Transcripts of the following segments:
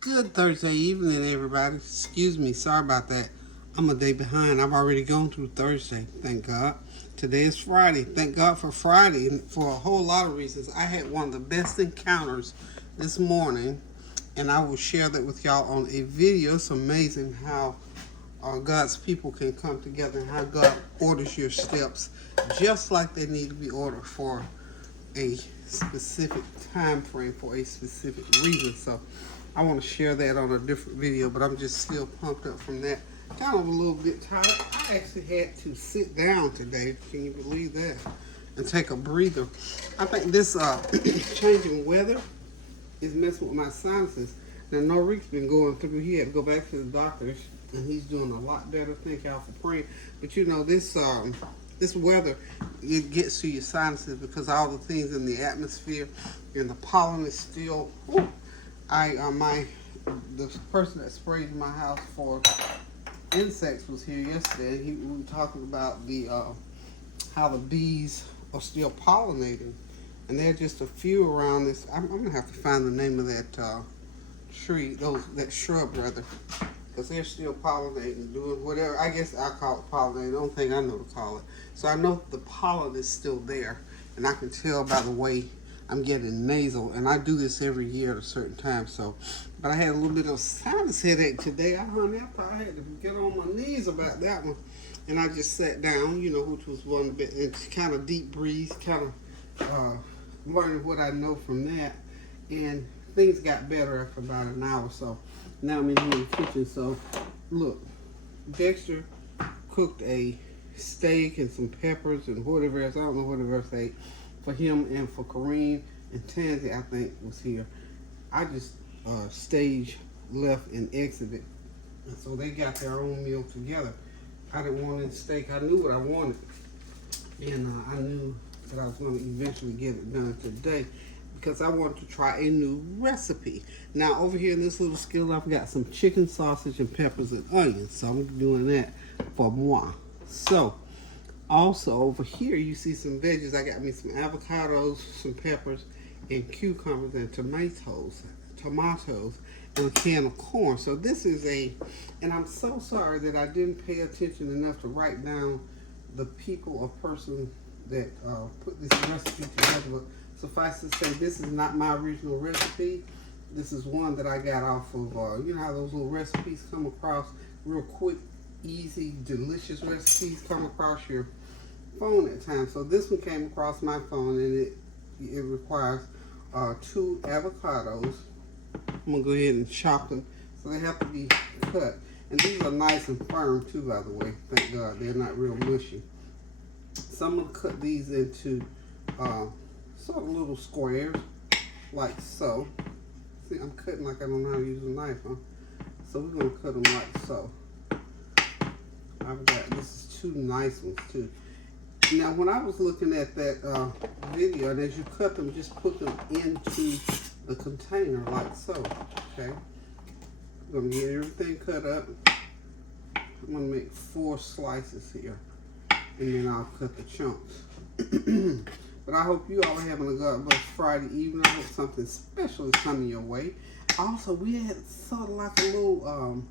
Good Thursday evening, everybody. Excuse me, sorry about that. I'm a day behind. I've already gone through Thursday, thank God. Today is Friday. Thank God for Friday, and for a whole lot of reasons. I had one of the best encounters this morning, and I will share that with y'all on a video. It's amazing how God's people can come together and how God orders your steps just like they need to be ordered for a specific time frame, for a specific reason. So I want to share that on a different video, but I'm just still pumped up from that. Kind of a little bit tired. I actually had to sit down today, can you believe that, and take a breather. I think this changing weather is messing with my sinuses. Now, Norik's been going through, he had to go back to the doctor, and he's doing a lot better. Thank y'all for praying. But you know, this weather, it gets to your sinuses because all the things in the atmosphere and the pollen is still. The person that sprayed my house for insects was here yesterday. We were talking about how the bees are still pollinating, and there are just a few around this. I'm gonna have to find the name of that tree, that shrub rather, because they're still pollinating, doing whatever. I guess I call it pollinating. I don't think I know to call it. So I know the pollen is still there, and I can tell by the way I'm getting nasal, and I do this every year at a certain time. So, but I had a little bit of sinus headache today. I probably had to get on my knees about that one, and I just sat down, which was one bit, and kind of deep breathe, kind of learning what I know from that, and things got better after about an hour. So now I'm in here in the kitchen. So look, Dexter cooked a steak and some peppers and whatever else. I don't know whatever else they ate for him and for Kareem, and Tansy I think was here. I just stage left and exited, and so they got their own meal together. I didn't want any steak. I knew what I wanted, and I knew that I was going to eventually get it done today because I wanted to try a new recipe. Now over here in this little skillet, I've got some chicken sausage and peppers and onions, so I'm doing that for moi. So also over here you see some veggies. I got me some avocados, some peppers, and cucumbers and tomatoes, and a can of corn. So this is and I'm so sorry that I didn't pay attention enough to write down the people or person that put this recipe together. But suffice to say, this is not my original recipe. This is one that I got off of, you know how those little recipes come across real quick, easy, delicious recipes come across your phone at times. So this one came across my phone, and it requires 2 avocados. I'm gonna go ahead and chop them, so they have to be cut. And these are nice and firm too, by the way. Thank God they're not real mushy. So I'm gonna cut these into sort of little squares, like so. See, I'm cutting like I don't know how to use a knife, huh? So we're gonna cut them like so. This is 2 nice ones too. Now, when I was looking at that video, and as you cut them, just put them into the container like so, okay? I'm gonna get everything cut up. I'm gonna make 4 slices here, and then I'll cut the chunks. But I hope you all are having a God bless Friday evening. I hope something special is coming your way. Also, we had sort of like a little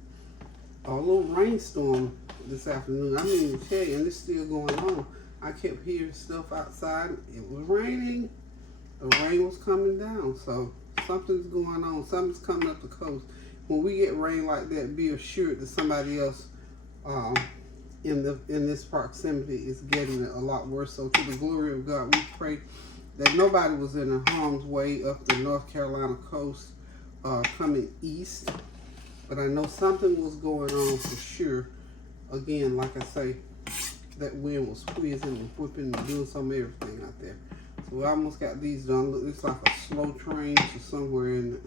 rainstorm this afternoon. I didn't even tell you, and it's still going on. I kept hearing stuff outside. It was raining. The rain was coming down. So something's going on. Something's coming up the coast. When we get rain like that, be assured that somebody else in this proximity is getting it a lot worse. So to the glory of God, we pray that nobody was in harm's way up the North Carolina coast coming east. But I know something was going on for sure. Again, like I say, that wind was squeezing and whipping and doing some everything out there. So we almost got these done. Look, it's like a slow train to somewhere in it.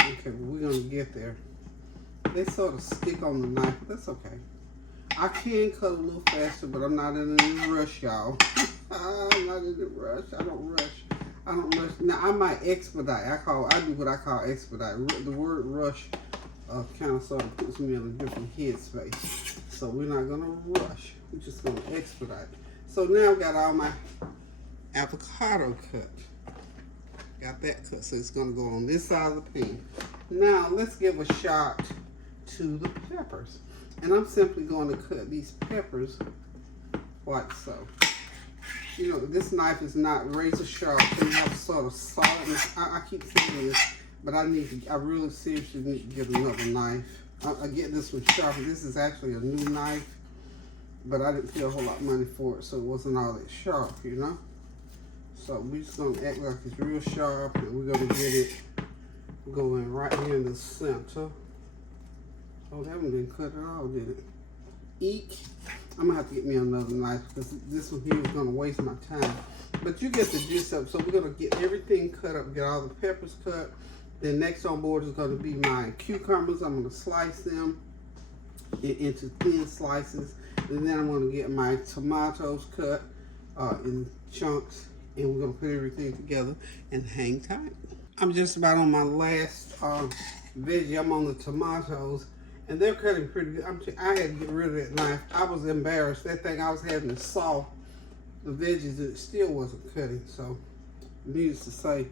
Okay, well, we're gonna get there. They sort of stick on the knife, but that's okay. I can cut a little faster, but I'm not in any rush, y'all. I'm not in a rush. I don't rush. Now, I might expedite. I do what I call expedite. The word rush kind of sort of puts me in a different headspace. So we're not going to rush. We're just going to expedite. So now I've got all my avocado cut. Got that cut, so it's going to go on this side of the pan. Now let's give a shot to the peppers. And I'm simply going to cut these peppers like so. You know, this knife is not razor sharp, so you have sort of softness. I keep saying this, but I really seriously need to get another knife. I get this one sharper. This is actually a new knife, but I didn't pay a whole lot of money for it, so it wasn't all that sharp, you know? So we're just gonna act like it's real sharp, and we're gonna get it going right here in the center. Oh, that one didn't cut at all, did it? Eek. I'm gonna have to get me another knife because this one here is gonna waste my time. But you get the gist of it. So we're gonna get everything cut up, get all the peppers cut. Then next on board is gonna be my cucumbers. I'm gonna slice them into thin slices. And then I'm gonna get my tomatoes cut in chunks. And we're gonna put everything together and hang tight. I'm just about on my last veggie. I'm on the tomatoes. And they're cutting pretty good. I had to get rid of that knife. I was embarrassed. That thing I was having to saw the veggies, it still wasn't cutting. So, needless to say,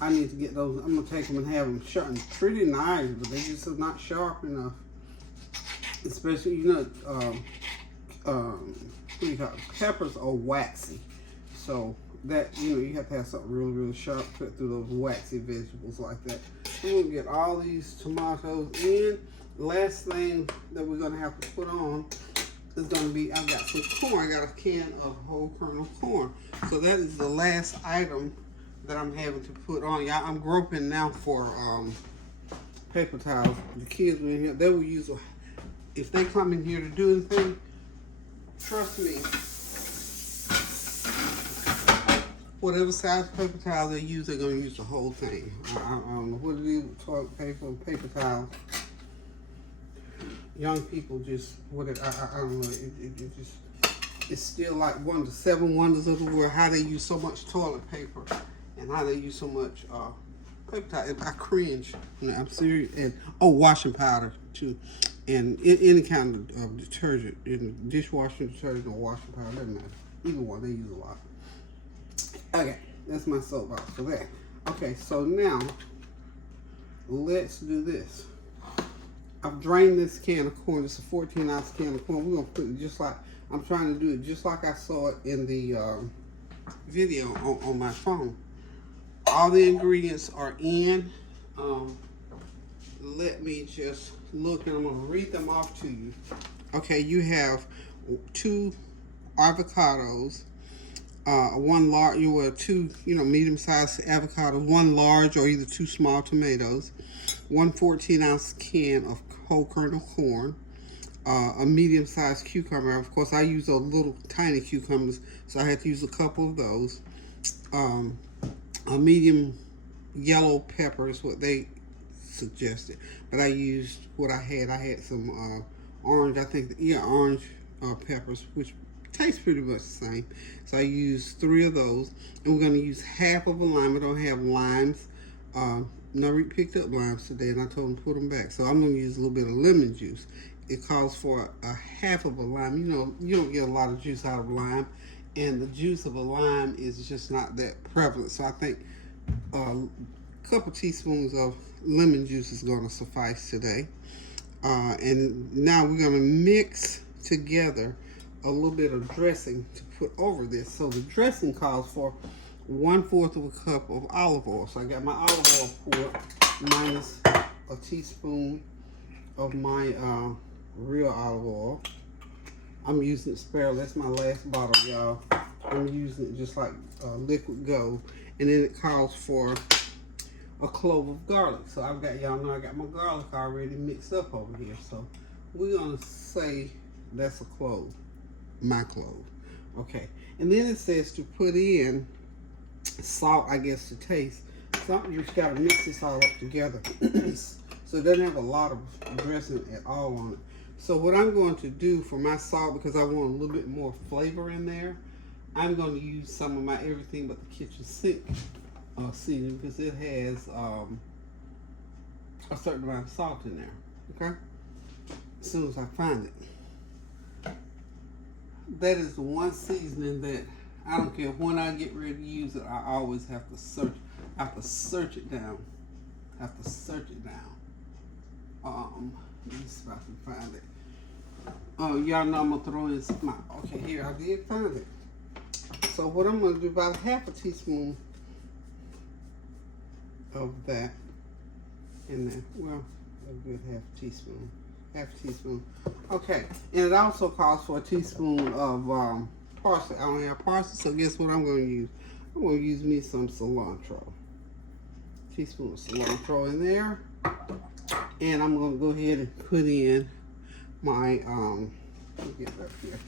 I need to get those. I'm going to take them and have them sharp. Pretty nice, but they just are not sharp enough. Especially, you know, what do you call it? Peppers are waxy. So, that, you know, you have to have something really, really sharp cut through those waxy vegetables like that. I'm going to get all these tomatoes in. Last thing that we're going to have to put on is going to be, I've got some corn. I got a can of whole kernel corn. So that is the last item that I'm having to put on. Y'all, I'm groping now for paper towels. The kids were in here. They will use, if they come in here to do anything, trust me, whatever size paper towel they use, they're going to use the whole thing. I don't know what it is with toilet paper and paper towels. Young people just, I don't know, it just, it's still like one of the 7 wonders of the world, how they use so much toilet paper and how they use so much paper towel. I cringe. I'm serious. And washing powder too, and any kind of detergent, in dishwashing detergent or washing powder, doesn't matter. Either one, they use a lot. Okay, that's my soapbox for that. Okay, so now let's do this. I've drained this can of corn. It's a 14-ounce can of corn. We're gonna put it just like, I'm trying to do it just like I saw it in the video on my phone. All the ingredients are in. Let me just look, and I'm gonna read them off to you. Okay, you have 2 avocados, 1 large, you have 2, medium-sized avocados, 1 large or either 2 small tomatoes, 1 14-ounce can of whole kernel corn, a medium-sized cucumber. Of course, I use those little tiny cucumbers, so I had to use a couple of those. A medium yellow pepper is what they suggested, but I used what I had. I had some orange, orange peppers, which tastes pretty much the same. So I used 3 of those, and we're going to use half of a lime. I don't have limes. Narit picked up limes today, and I told him to put them back. So I'm going to use a little bit of lemon juice. It calls for a half of a lime. You know, you don't get a lot of juice out of lime, and the juice of a lime is just not that prevalent. So I think a couple teaspoons of lemon juice is going to suffice today. And now we're going to mix together a little bit of dressing to put over this. So the dressing calls for 1/4 of a cup of olive oil. So I got my olive oil poured, minus a teaspoon of my real olive oil. I'm using it sparingly. That's my last bottle, y'all. I'm using it just like liquid gold. And then it calls for a clove of garlic. So I've got, y'all know I got my garlic already mixed up over here. So we're gonna say that's a clove, my clove. Okay, and then it says to put in salt, I guess, to taste. So you just gotta mix this all up together. So it doesn't have a lot of dressing at all on it. So what I'm going to do for my salt, because I want a little bit more flavor in there, I'm going to use some of my everything but the kitchen sink seasoning, because it has a certain amount of salt in there. Okay, as soon as I find it. That is the one seasoning that I don't care when I get ready to use it, I always have to search. I have to search it down. I have to search it down. Let me see if I can find it. Oh, y'all know I'm gonna throw in some. Okay, here I did find it. So what I'm gonna do, about half a teaspoon of that in there. Well, a good half a teaspoon. Half a teaspoon. Okay, and it also calls for a teaspoon of parsley. I don't have parsley, so guess what I'm gonna use? I'm gonna use me some cilantro. Teaspoon of cilantro in there. And I'm gonna go ahead and put in my let me get it up here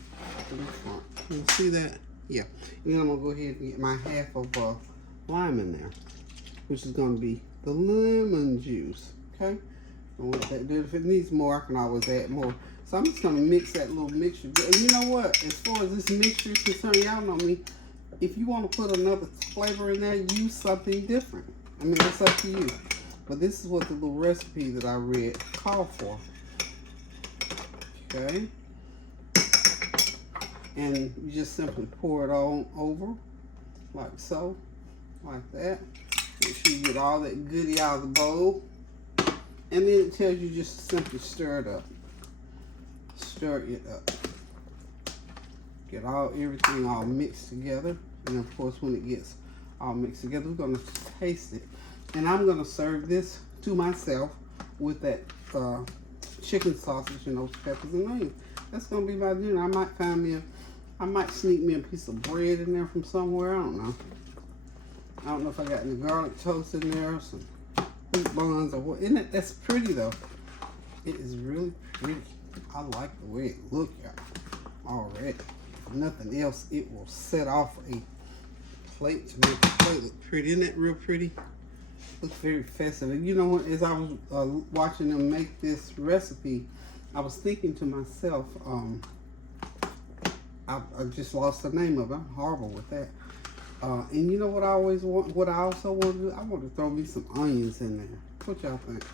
to the front. Can you see that? Yeah. And then I'm gonna go ahead and get my half of lime in there, which is gonna be the lemon juice. Okay. And let that do. If it needs more, I can always add more. So I'm just gonna mix that little mixture. And you know what? As far as this mixture is concerned, y'all know me. If you want to put another flavor in there, use something different. I mean, it's up to you. But this is what the little recipe that I read called for. Okay. And you just simply pour it on over, like so, like that. Make sure you get all that goodie out of the bowl. And then it tells you just to simply stir it up. Stir it up. Get everything all mixed together. And of course, when it gets all mixed together, we're gonna taste it. And I'm gonna serve this to myself with that chicken sausage and those peppers and onions. That's gonna be my dinner. I might sneak me a piece of bread in there from somewhere. I don't know. I don't know if I got any garlic toast in there or some wheat buns or what. Isn't it? That's pretty though. It is really pretty. I like the way it looks, y'all. Already. If nothing else, it will set off a plate to make the plate look pretty. Isn't that real pretty? Looks very festive. And you know what? As I was watching them make this recipe, I was thinking to myself, I just lost the name of it. I'm horrible with that. And you know what I always want? What I also want to do? I want to throw me some onions in there. What y'all think?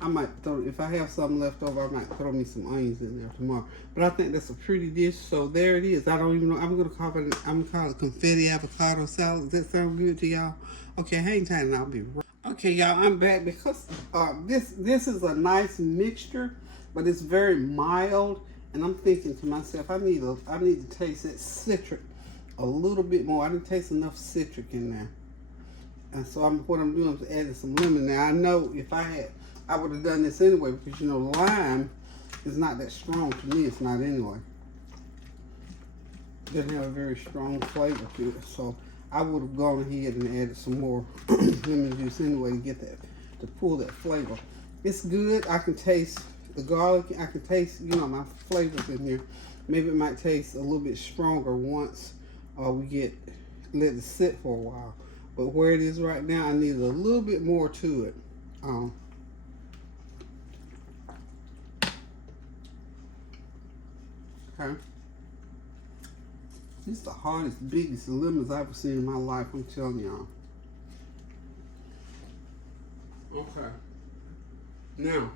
I might throw, if I have something left over, I might throw me some onions in there tomorrow. But I think that's a pretty dish. So there it is. I don't even know. I'm gonna call it confetti avocado salad. Does that sound good to y'all? Okay, hang tight and I'll be right. Okay, y'all, I'm back because this is a nice mixture, but it's very mild. And I'm thinking to myself, I need to taste that citric a little bit more. I didn't taste enough citric in there. And so what I'm doing is adding some lemon. Now I know if I would have done this anyway, because you know lime is not that strong to me. It's not anyway. It doesn't have a very strong flavor to it. So I would have gone ahead and added some more lemon juice anyway to get that, to pull that flavor. It's good. I can taste the garlic. I can taste, you know, my flavors in here. Maybe it might taste a little bit stronger once we let it sit for a while. But where it is right now, I need a little bit more to it. Okay. This is the hardest, biggest lemons I've ever seen in my life, I'm telling y'all. Okay. Now,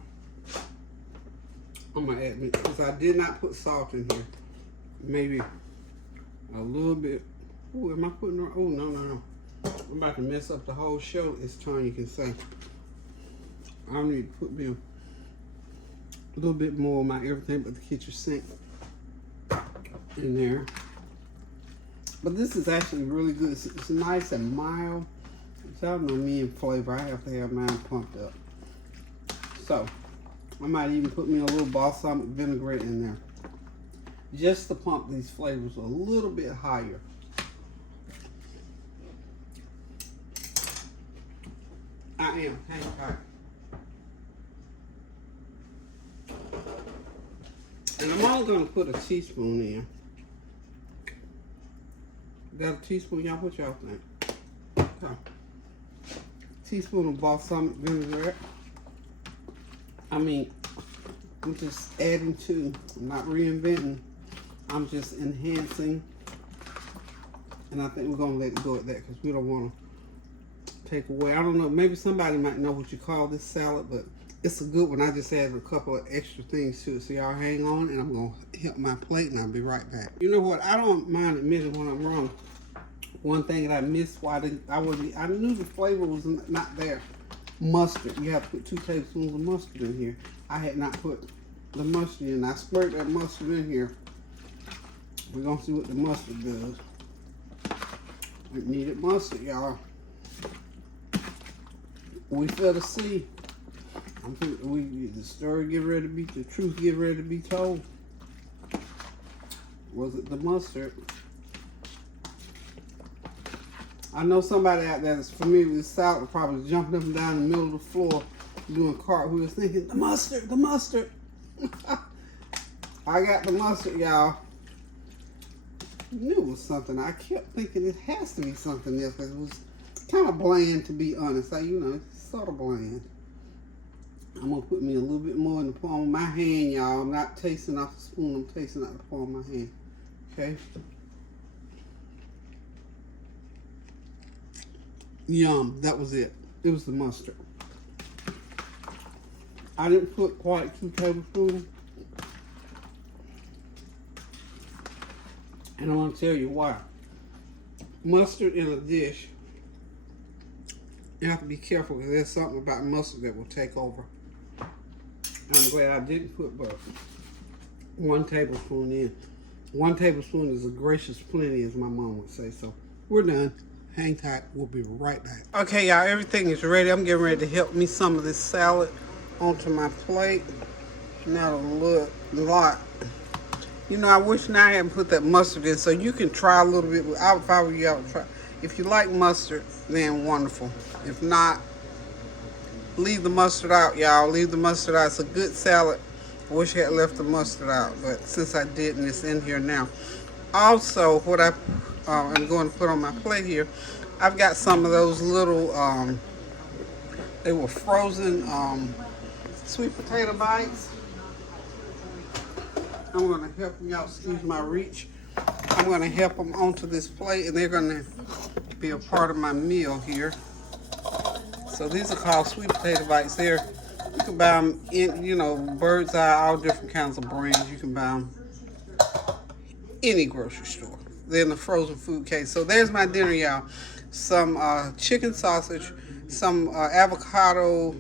I'm gonna add, because I did not put salt in here. Maybe a little bit. Oh, am I putting, oh, no. I'm about to mess up the whole show this time, you can say. I need to put me a little bit more of my everything but the kitchen sink in there. But this is actually really good. It's nice and mild. Y'all know me in flavor. I have to have mine pumped up. So, I might even put me a little balsamic vinaigrette in there, just to pump these flavors a little bit higher. I am. Hang tight. And I'm only going to put a teaspoon in. Is that a teaspoon, y'all? What y'all think? Okay. Teaspoon of balsamic vinaigrette. I'm just adding to. I'm not reinventing. I'm just enhancing. And I think we're going to let it go at that because we don't want to take away. I don't know. Maybe somebody might know what you call this salad, but it's a good one. I just added a couple of extra things to it. So y'all hang on and I'm going to help my plate and I'll be right back. You know what? I don't mind admitting when I'm wrong. One thing that I missed, I knew the flavor was not there, mustard. You have to put 2 tablespoons of mustard in here. I had not put the mustard in. I squirted that mustard in here. We're gonna see what the mustard does. We needed mustard, y'all. We fell to see. I'm thinking the story get ready to be, the truth get ready to be told. Was it the mustard? I know somebody out there that's familiar with salad probably jumping up and down in the middle of the floor doing cartwheels thinking, the mustard, the mustard. I got the mustard, y'all. I knew it was something. I kept thinking it has to be something else because it was kind of bland, to be honest. It's sort of bland. I'm going to put me a little bit more in the palm of my hand, y'all. I'm not tasting off the spoon. I'm tasting out the palm of my hand. Okay? Yum. That was it. It was the mustard. I didn't put quite 2 tablespoons. And I want to tell you why. Mustard in a dish, you have to be careful because there's something about mustard that will take over. And I'm glad I didn't put but 1 tablespoon in. 1 tablespoon is a gracious plenty, as my mom would say. So we're done. Hang tight. We'll be right back. Okay, y'all, everything is ready. I'm getting ready to help me some of this salad onto my plate. Not a lot. You know, I wish now I hadn't put that mustard in, so you can try a little bit. If I were you, I would try. If you like mustard, then wonderful. If not, leave the mustard out, y'all. Leave the mustard out. It's a good salad. I wish I had left the mustard out, but since I didn't, it's in here now. Also, what I'm going to put on my plate here, I've got some of those little, they were frozen sweet potato bites. I'm going to help y'all, excuse my reach. I'm going to help them onto this plate, and they're going to be a part of my meal here. So these are called sweet potato bites. You can buy them in, Bird's Eye, all different kinds of brands. You can buy them any grocery store. They're in the frozen food case. So there's my dinner, y'all. Some chicken sausage, some avocado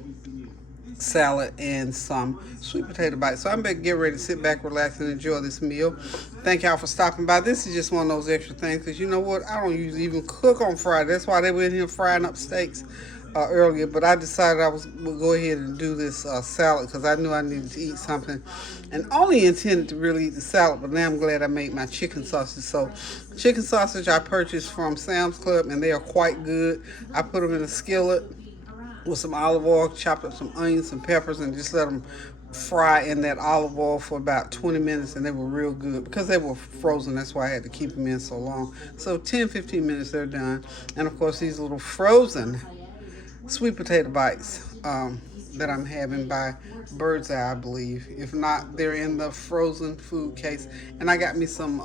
salad, and some sweet potato bites. So I'm going to get ready to sit back, relax, and enjoy this meal. Thank y'all for stopping by. This is just one of those extra things because you know what? I don't usually even cook on Friday. That's why they were in here frying up steaks earlier. But I decided I would go ahead and do this salad because I knew I needed to eat something, and only intended to really eat the salad. But now I'm glad I made my chicken sausage. So chicken sausage I purchased from Sam's Club, and they are quite good. I put them in a skillet with some olive oil, chopped up some onions, some peppers, and just let them fry in that olive oil for about 20 minutes, and they were real good. Because they were frozen, that's why I had to keep them in so long. So 10-15 minutes, they're done. And of course, these little frozen sweet potato bites that I'm having by Bird's Eye, I believe. If not, they're in the frozen food case. And I got me some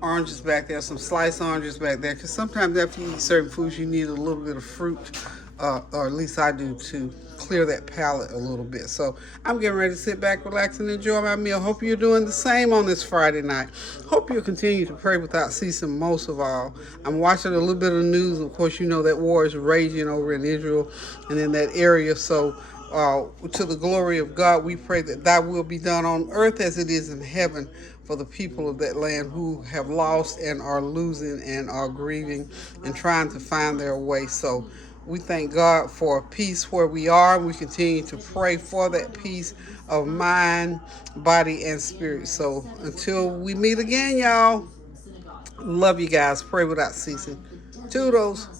oranges back there, some sliced oranges back there, because sometimes after you eat certain foods, you need a little bit of fruit. Or at least I do, to clear that palate a little bit. So I'm getting ready to sit back, relax, and enjoy my meal. Hope you're doing the same on this Friday night. Hope you'll continue to pray without ceasing most of all. I'm watching a little bit of news. Of course, you know that war is raging over in Israel and in that area. So to the glory of God, we pray that thy will be done on earth as it is in heaven for the people of that land who have lost and are losing and are grieving and trying to find their way. So we thank God for peace where we are. We continue to pray for that peace of mind, body, and spirit. So until we meet again, y'all, love you guys. Pray without ceasing. Toodles.